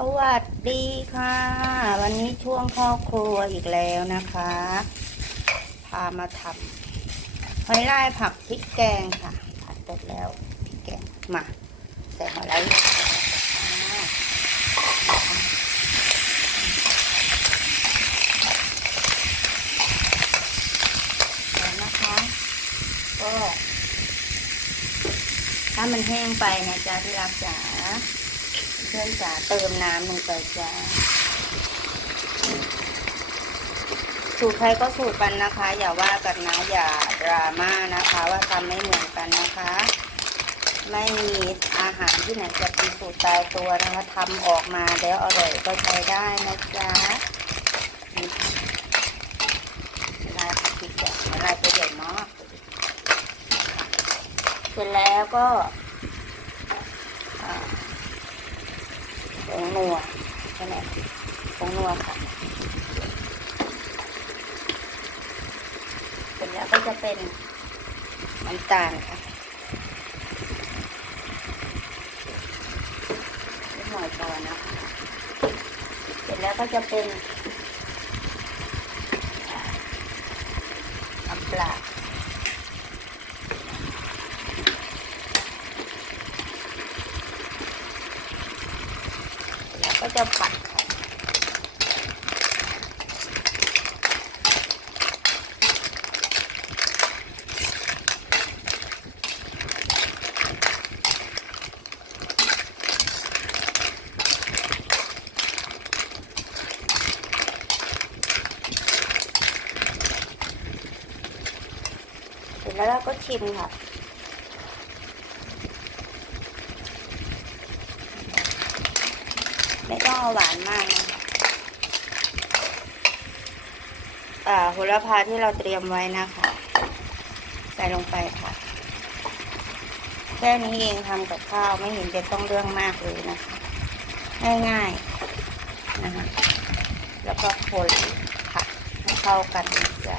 สวัสดีค่ะ วันนี้ช่วงครอบครัวอีกแล้วนะคะ พามาทำหอยลายผักพริกแกงค่ะผัดเสร็จแล้วพริกแกงมาใส่หอยลายแล้วนะคะ ก็ถ้ามันแห้งไปนะจ๊ะที่รักจ๋า เพื่อนจ๋าเติมน้ำลงไปจ้าสูตรใครก็สูตรกันนะคะ อย่าว่ากันนะอย่าดราม่านะคะ ว่าทำไม่เหมือนกันนะคะ ไม่มีอาหารที่ไหนจะเป็นสูตรตายตัวนะคะทำออกมาแล้วอร่อยก็ใช้ได้นะจ๊ะลายผักพริกแกงลายตัวใหญ่เนาะเสร็จแล้วก็อ่า ผ งนัวใช่ไหมผงนัวค่ะเสร็จแล้วก็จะเป็นน้ำตาลค่ะนิดหน่อยพอนะคะเสร็จแล้วก็จะเป็นอ่าน้ำปลาแล้วก็ จะผัดแล้วเราก็ชิมค่ะ ไม่ต้องเอาหวานมากนะอ่าโหระพาที่เราเตรียมไว้นะคะ ใส่ลงไปค่ะ แค่นี้เองทำกับข้าวไม่เห็นจะต้องเรื่องมากเลยนะคะง่ายๆนะคะแล้วก็คนผัดให้เข้ากันนะจ๊ะ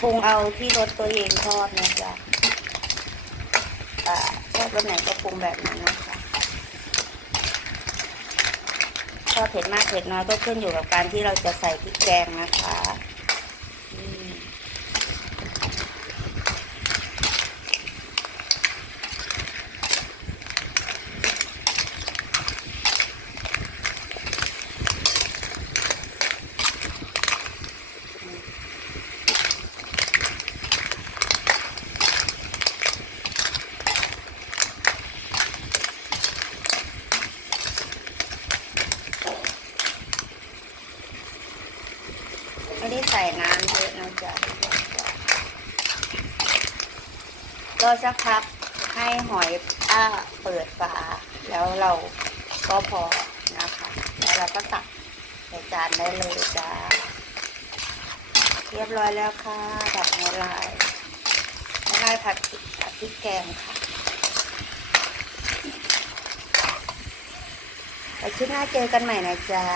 ปรุงเอาที่รสตัวเองชอบนะจ๊ะอ่าชอบรสไหนก็ปรุงแบบนั้นนะคะชอบ เผ็ดมากเผ็ดน้อยก็ขึ้นอยู่กับการที่เราจะใส่พริกแกงนะคะ ส่น้ำเยอะนะจ๊ะรอสักพักให้หอยอ้าเปิดฝา แล้วเราก็พอนะคะ แล้วเราก็ตักใส่จานได้เลยจ้าเรียบร้อยแล้วค่ะดับหัวลายหัวลายผัดผัดพริกแกงค่ะไปคลิปหน้าเจอกันใหม่นะจ๊ะ